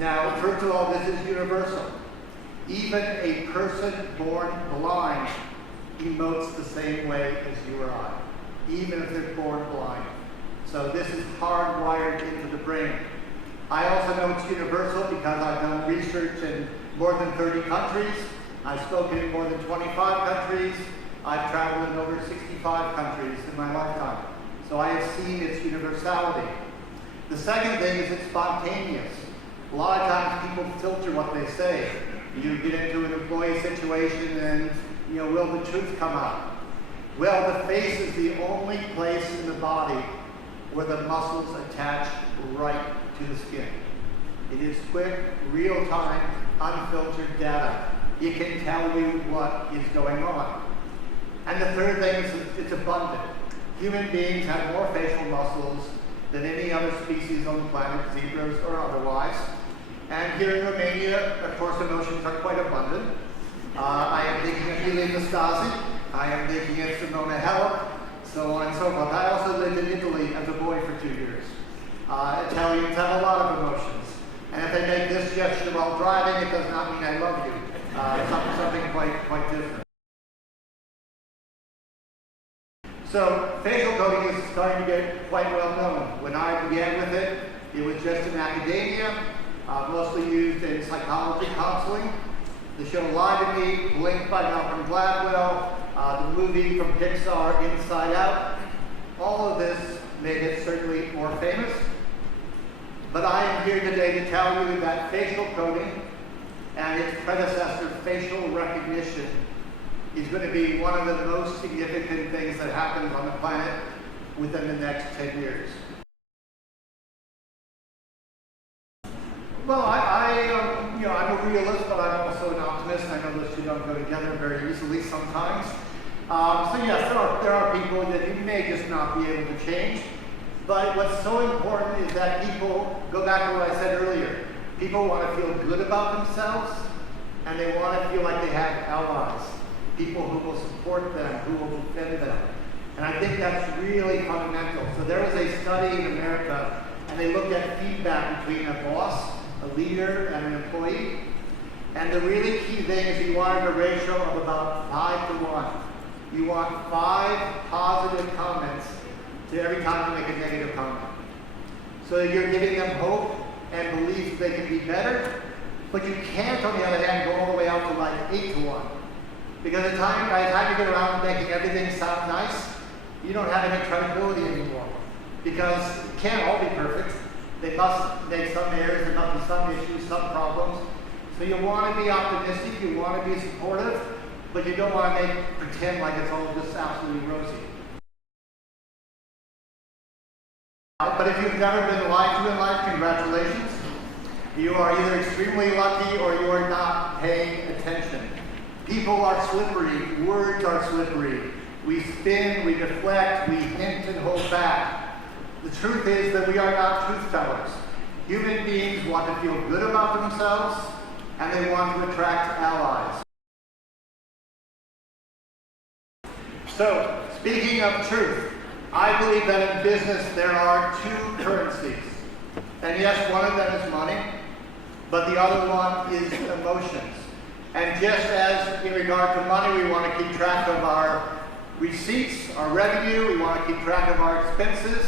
Now, first of all, this is universal. Even a person born blind emotes the same way as you or I, even if they're born blind. So this is hardwired into the brain. I also know it's universal because I've done research in more than 30 countries. I've spoken in more than 25 countries. I've traveled in over 65 countries in my lifetime. So I have seen its universality. The second thing is it's spontaneous. A lot of times people filter what they say. You get into an employee situation and, will the truth come out? Well, the face is the only place in the body where the muscles attach right to the skin. It is quick, real-time, unfiltered data. It can tell you what is going on. And the third thing is it's abundant. Human beings have more facial muscles than any other species on the planet, zebras or otherwise. And here in Romania, of course, emotions are quite abundant. I am thinking of Helene Nastasi. I am thinking of Simona Halep, so on and so forth. I also lived in Italy as a boy for 2 years. Italians have a lot of emotions. And if they make this gesture while driving, it does not mean I love you. It's something quite different. So facial coding is starting to get quite well known. When I began with it, it was just in academia, mostly used in psychology counseling. The show Lie to Me, Blink by Malcolm Gladwell, the movie from Pixar, Inside Out, all of this made it certainly more famous. But I am here today to tell you that facial coding and its predecessor, facial recognition, is going to be one of the most significant things that happens on the planet within the next 10 years. Well, I'm a realist, but I'm also an optimist. I know those two don't go together very easily sometimes. So yes, there are people that you may just not be able to change. But what's so important is that people, go back to what I said earlier, people want to feel good about themselves, and they want to feel like they have allies, people who will support them, who will defend them. And I think that's really fundamental. So there was a study in America, and they looked at feedback between a boss, a leader, and an employee. And the really key thing is you want a ratio of about 5 to 1. You want 5 positive comments to every time you make a negative comment. So you're giving them hope and belief they can be better, but you can't, on the other hand, go all the way out to like 8 to 1. Because by the time you get around to making everything sound nice, you don't have any credibility anymore. Because it can't all be perfect. They must make some errors, there must be some issues, some problems. So you want to be optimistic, you want to be supportive, but you don't want to pretend like it's all just absolutely rosy. But if you've never been lied to in life, congratulations. You are either extremely lucky or you are not paying attention. People are slippery, words are slippery. We spin, we deflect, we hint and hold back. The truth is that we are not truth tellers. Human beings want to feel good about themselves, and they want to attract allies. So, speaking of truth, I believe that in business there are 2 currencies. And yes, one of them is money, but the other one is emotions. And just as in regard to money, we want to keep track of our receipts, our revenue, we want to keep track of our expenses,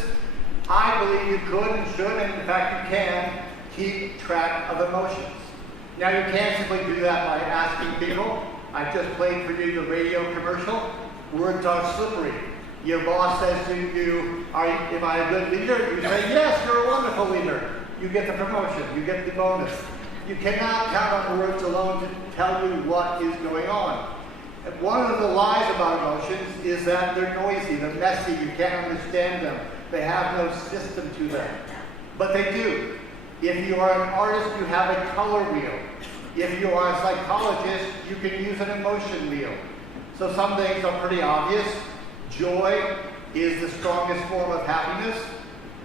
I believe you could and should, and in fact you can, keep track of emotions. Now you can't simply do that by asking people. I've just played for you the radio commercial. Words are slippery. Your boss says to you, am I a good leader? You say, yes, you're a wonderful leader. You get the promotion, you get the bonus. You cannot count on words alone to tell you what is going on. And one of the lies about emotions is that they're noisy, they're messy, you can't understand them. They have no system to them. But they do. If you are an artist, you have a color wheel. If you are a psychologist, you can use an emotion wheel. So some things are pretty obvious. Joy is the strongest form of happiness.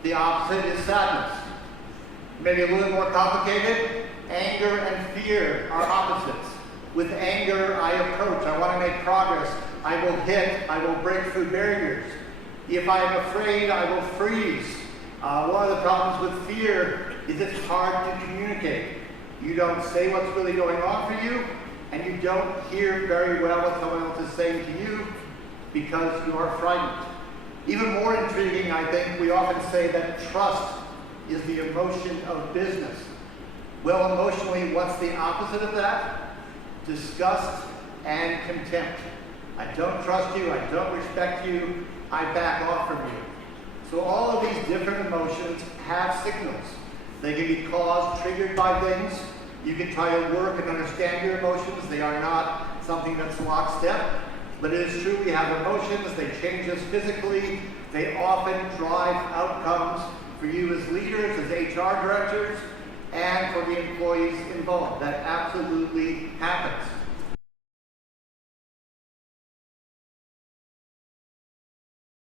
The opposite is sadness. Maybe a little more complicated, anger and fear are opposites. With anger, I approach, I want to make progress. I will hit, I will break through barriers. If I am afraid, I will freeze. One of the problems with fear is it's hard to communicate. You don't say what's really going on for you, and you don't hear very well what someone else is saying to you because you are frightened. Even more intriguing, I think, we often say that trust is the emotion of business. Well, emotionally, what's the opposite of that? Disgust and contempt. I don't trust you, I don't respect you, I back off from you. So all of these different emotions have signals. They can be caused, triggered by things. You can try to work and understand your emotions. They are not something that's lockstep. But it is true we have emotions. They change us physically. They often drive outcomes for you as leaders, as HR directors, and for the employees involved. That absolutely happens.